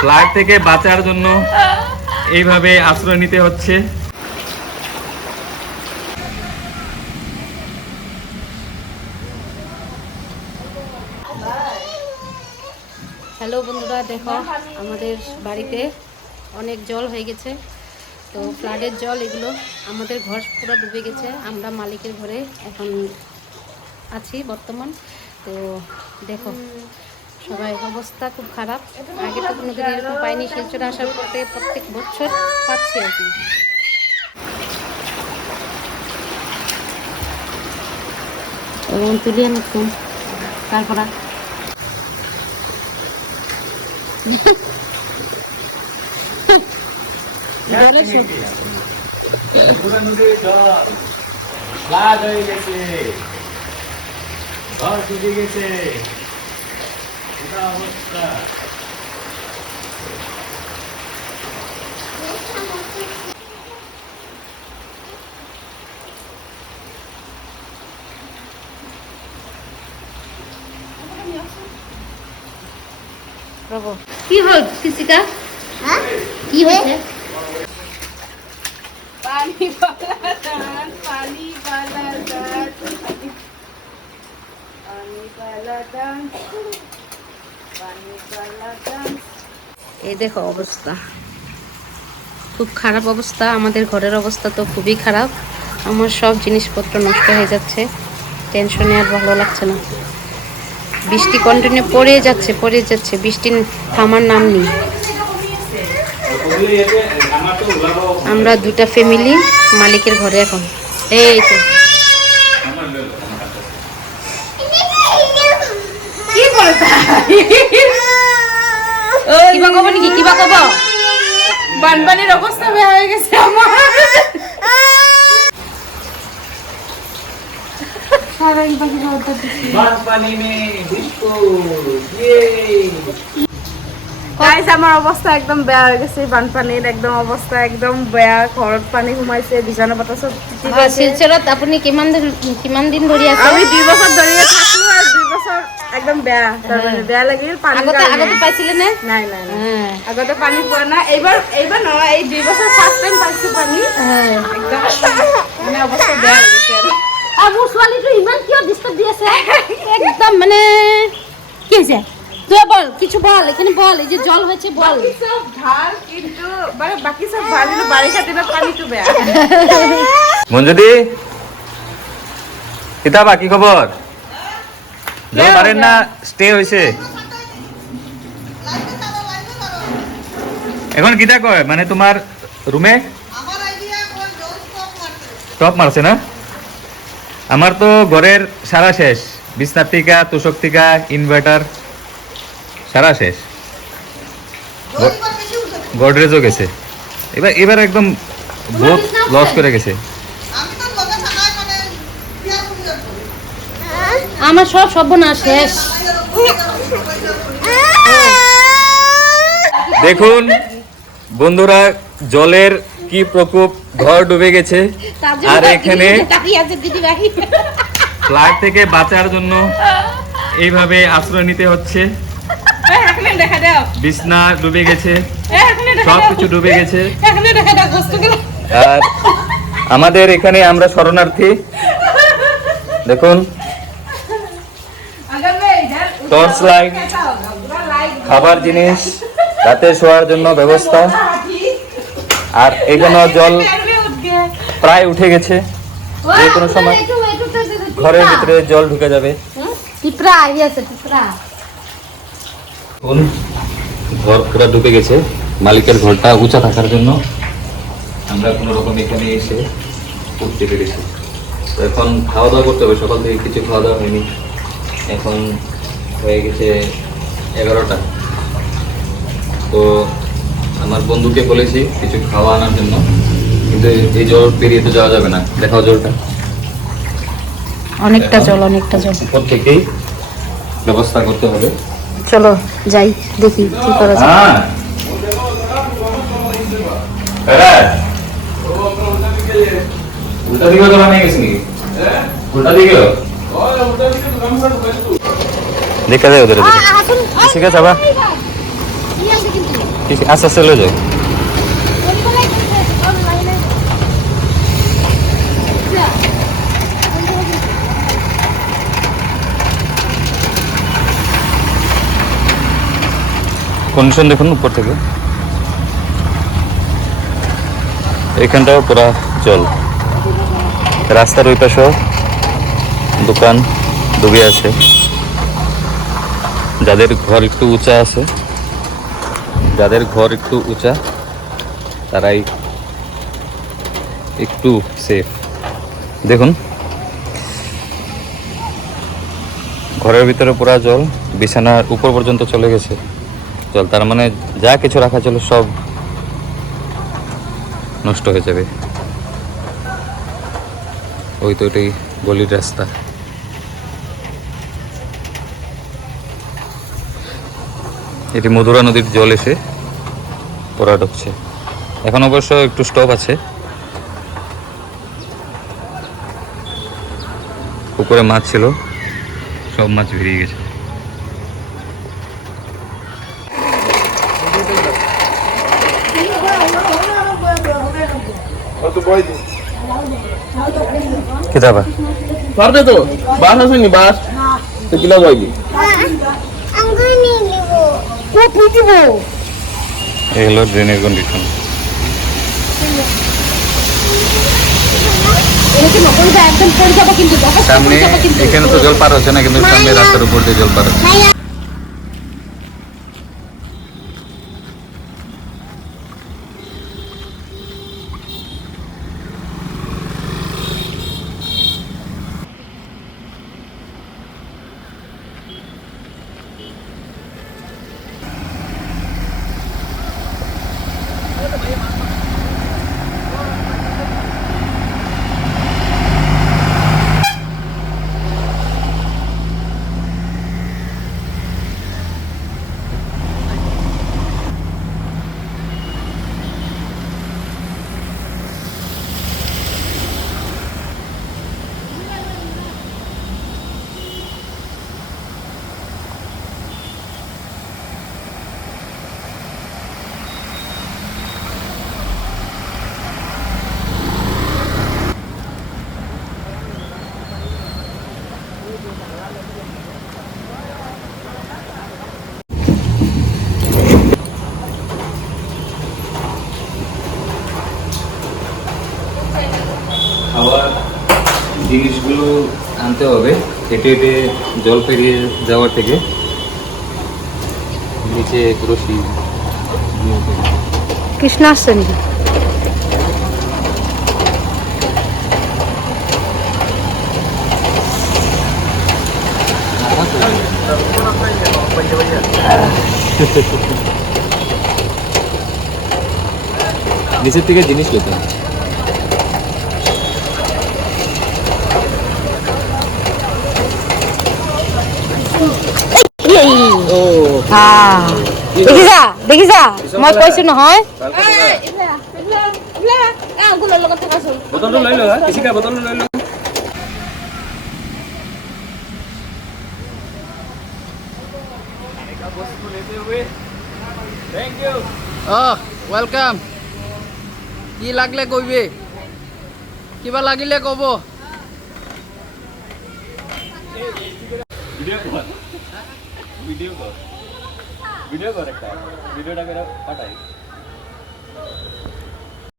Flood থেকে বাঁচার জন্য এইভাবে আশ্রয় নিতে হচ্ছে। হ্যালো বন্ধুরা, দেখো আমাদের বাড়িতে অনেক জল হয়ে গেছে। তো ফ্লাডের জল এগুলো আমাদের ঘর পুরো ডুবে গেছে। আমরা মালিকের ঘরে এখন আছি বর্তমান। তো দেখো সবাই অবস্থা খুব খারাপ। আগে তো কোনোদিন এরকম পাইনি, শিলচরে আসার পরে প্রত্যেক বছর পাচ্ছি আর কি। এবং তুলিয়ে নতুন তারপরে কি হল কৃষিকা? কি হয়েছে? এই দেখো অবস্থা, খুব খারাপ অবস্থা। আমাদের ঘরের অবস্থা তো খুবই খারাপ। আমার সব জিনিসপত্র নষ্ট হয়ে যাচ্ছে। টেনশনে আর ভালো লাগছে না। বৃষ্টি কন্টিনিউ পড়ে যাচ্ছে। বৃষ্টি থামার নাম নেই। আমরা দুটা ফ্যামিলি মালিকের ঘরে এখন। এই তো কিবা কব নাকি? কিবা কব? বানপানির অবস্থা বেয়া হয়ে গেছে আমার। আমার অবস্থা একদম বেয়া হয়ে গেছে। বানপানির একদম অবস্থা একদম বেয়া। ঘৰত পানী সোমাইছে, বিছানা পাতা সব শিলচৰত আপুনি কিমান দিন ধৰি আছে? আমি 2 বছর ধরে থাকলো আর 2 বছর একদম বেয়া। তারমানে বেয়া লাগিল পানী। আগতে পাইছিলে নে? নাই আগতে পানী পোৱা না। এইবাৰ নহয়, এই 2 বছর ফার্স্ট টাইম পাইছো পানী। একদম মানে অবস্থা বেয়া হৈ গৈছে আৰু মোৰ ছোৱালীটো ইমান কিয় ডিস্টার্ব দি আছে? একদম মানে কি হৈছে? তুই বল, কিছু বল, এখানে বল। এই যে জল হয়েছে বল। সব ভাল, কিন্তু মানে বাকি সব ভাল, কিন্তু বারিশা দিনত পানীটো বেয়া। মঞ্জুদি কিতা বাকি খবর? জল পারেন না স্টে হয়েছে? এখন কিতা কয় মানে তোমার রুমে টপ মারছে না? আমার তো ঘরের সারা শেষ। বিছনার টিকা, তোষক টিকা, ইনভার্টার সারা শেষ। গডরেজও গেছে। এবার একদম বহুত লস করে গেছে। আমার সব সর্বনাশ শেষ। দেখুন বন্ধুরা, জলের কি প্রকোপ। ঘর ডুবে গেছে। আর এখানে ফ্লাড থেকে বাঁচার জন্য এইভাবে আশ্রয় নিতে হচ্ছে। বিছনা ডুবে গেছে, সবকিছু ডুবে গেছে। আর আমাদের এখানে আমরা শরণার্থী। দেখুন টর্চ লাইট, খাবার জিনিস, রাতে শোয়ার জন্য ব্যবস্থা। আর এখানে জল প্রায় উঠে গেছে। যে কোনো সময় ঘরের ভিতরে জল ঢুকে যাবে। ঘর পুরো ডুবে গেছে। মালিকের ঘরটা উঁচা থাকার জন্য আমরা কোনো রকম এখানে এসে উঠতে পেরেছি। তো এখন খাওয়া দাওয়া করতে হবে। সকাল থেকে কিছু খাওয়া দাওয়া হয়নি। এখন হয়ে গেছে 11টা। তো আমার বন্ধুকে বলেছি কিছু খাওয়া আনার জন্য, কিন্তু এই জল পেরিয়ে তো যাওয়া যাবে না। দেখাও জলটা, অনেকটা জল। উপর থেকেই ব্যবস্থা করতে হবে। চলো যাই, দেখি কি করা যায়। উল্টা দিকে তো বানিয়ে গেছি নাকি? উল্টা দিকে দেখা যায় ওদের। ঠিক আছে, আবার আস্তে আস্তে চলে যায়। কন্ডিশন দেখুন উপর থেকে, এখানটাও পুরা জল। রাস্তার ওই পাশেও দোকান ডুবে আছে। যাদের ঘর একটু উঁচা আছে, যাদের ঘর একটু উঁচা, তারাই একটু সেফ। দেখুন ঘরের ভিতরে পুরা জল, বিছানার উপর পর্যন্ত চলে গেছে জল। তার মানে যা কিছু রাখা ছিল সব নষ্ট হয়ে যাবে। ওই তো এটাই গলির রাস্তা। এটি মধুরা নদীর জল এসে পড়া ঢুকছে। এখন অবশ্য একটু স্টপ আছে। পুকুরে মাছ ছিল, সব মাছ বেরিয়ে গেছে। কিতাবা পারবে তো? বাস আসেনি, বাস তো কিলা বইবি? এই হলো ড্রেনের কন্ডিশন। সামনে এখানে তো জল পার হচ্ছে না, কিন্তু সামনে রাস্তার উপর দিয়ে জল পার হচ্ছে। খাওয়ার জিনিসগুলো আনতে হবে হেঁটে হেঁটে জল পেরিয়ে যাওয়ার থেকে। নিচে রশি কৃষ্ণাষ্টমী নিচের থেকে জিনিস পেতে হবে। দেখিছা মই কৈছো নহয়। বটলটো লৈ ল, কিছিকা বটলটো লৈ ল। ওয়েলকাম। কি লাগলে কইবে, কিবা লাগিলে কব। ভিডিও কর একটা, ভিডিওটা করে পাঠাই।